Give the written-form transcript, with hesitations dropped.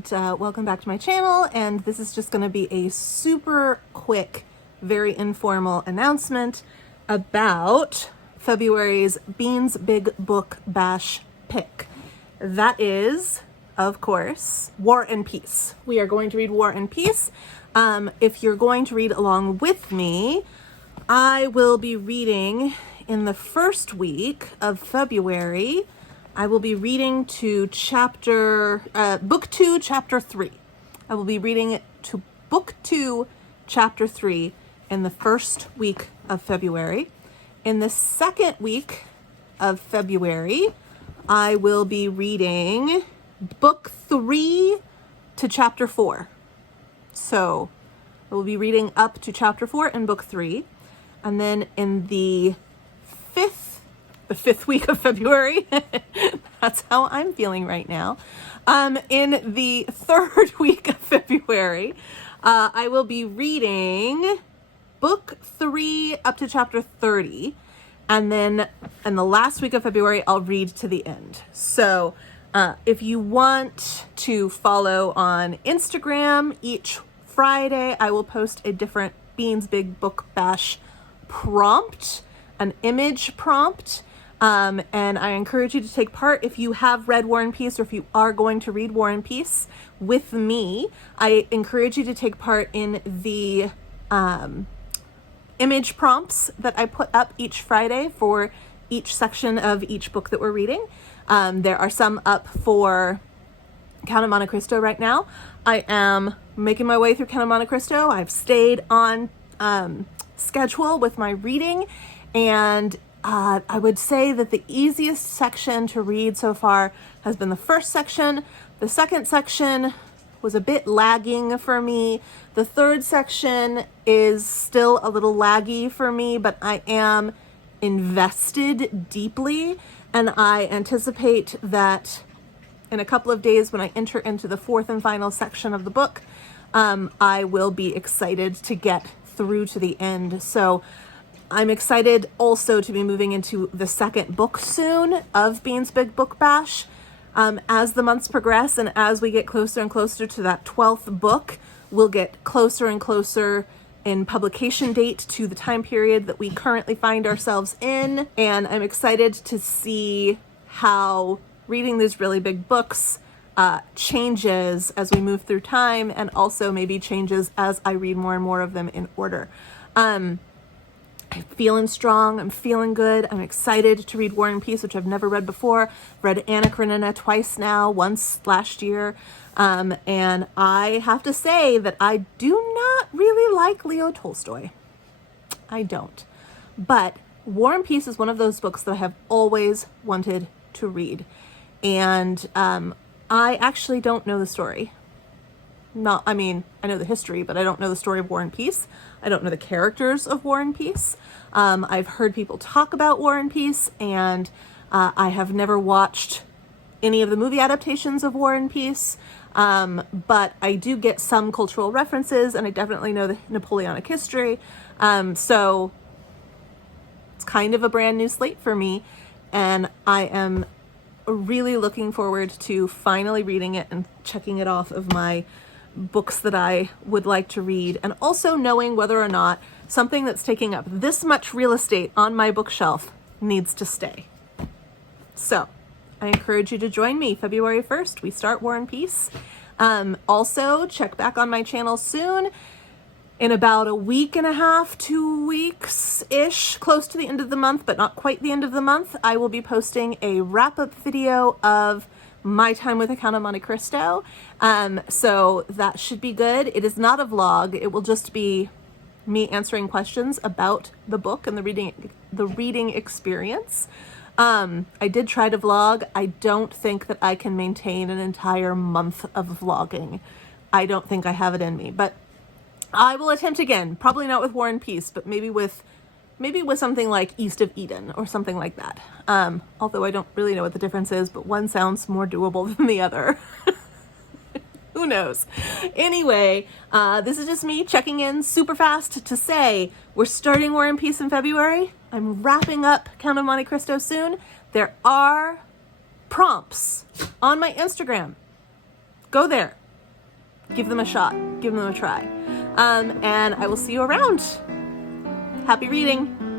and welcome back to my channel. And this is just going to be a super quick, very informal announcement about February's Beans Big Book Bash pick. That is, of course, War and Peace. We are going to read War and Peace. If you're going to read along with me, I will be reading in the first week of February. I will be reading to book 2, chapter 3. I will be reading it to book 2, chapter 3 in the first week of February. In the second week of February, I will be reading book 3 to chapter 4. So I will be reading up to chapter 4 in book 3. And then in the fifth week of February, that's how I'm feeling right now. In the third week of February, I will be reading book 3 up to chapter 30. And then in the last week of February, I'll read to the end. So if you want to follow on Instagram, each Friday, I will post a different Beans Big Book Bash prompt, an image prompt. And I encourage you to take part if you have read War and Peace, or if you are going to read War and Peace with me. I encourage you to take part in the image prompts that I put up each Friday for each section of each book that we're reading. There are some up for Count of Monte Cristo right now. I am making my way through Count of Monte Cristo. I've stayed on schedule with my reading, and I would say that the easiest section to read so far has been the first section. The second section was a bit lagging for me. The third section is still a little laggy for me, but I am invested deeply, and I anticipate that in a couple of days when I enter into the fourth and final section of the book, I will be excited to get through to the end. So I'm excited also to be moving into the second book soon of Beans Big Book Bash. As the months progress and as we get closer and closer to that 12th book, we'll get closer and closer in publication date to the time period that we currently find ourselves in. And I'm excited to see how reading these really big books changes as we move through time, and also maybe changes as I read more and more of them in order. I'm feeling strong. I'm feeling good. I'm excited to read War and Peace, which I've never read before. I've read Anna Karenina twice now, once last year. And I have to say that I do not really like Leo Tolstoy. I don't. But War and Peace is one of those books that I have always wanted to read. And I actually don't know the story. I know the history, but I don't know the story of War and Peace. I don't know the characters of War and Peace. I've heard people talk about War and Peace, and I have never watched any of the movie adaptations of War and Peace. But I do get some cultural references, and I definitely know the Napoleonic history. So it's kind of a brand new slate for me, and I am really looking forward to finally reading it and checking it off of my books that I would like to read, and also knowing whether or not something that's taking up this much real estate on my bookshelf needs to stay. So I encourage you to join me. February 1st, we start War and Peace. Also, check back on my channel soon. In about a week and a half, 2 weeks-ish, close to the end of the month, but not quite the end of the month, I will be posting a wrap-up video of my time with the Count of Monte Cristo. So that should be good. It is not a vlog. It will just be me answering questions about the book and the reading experience. I did try to vlog. I don't think that I can maintain an entire month of vlogging. I don't think I have it in me, but I will attempt again. Probably not with War and Peace, but maybe with something like East of Eden or something like that. Although I don't really know what the difference is, but one sounds more doable than the other. Who knows? Anyway, this is just me checking in super fast to say we're starting War and Peace in February. I'm wrapping up Count of Monte Cristo soon. There are prompts on my Instagram. Go there. give them a shot, give them a try. And I will see you around. Happy reading.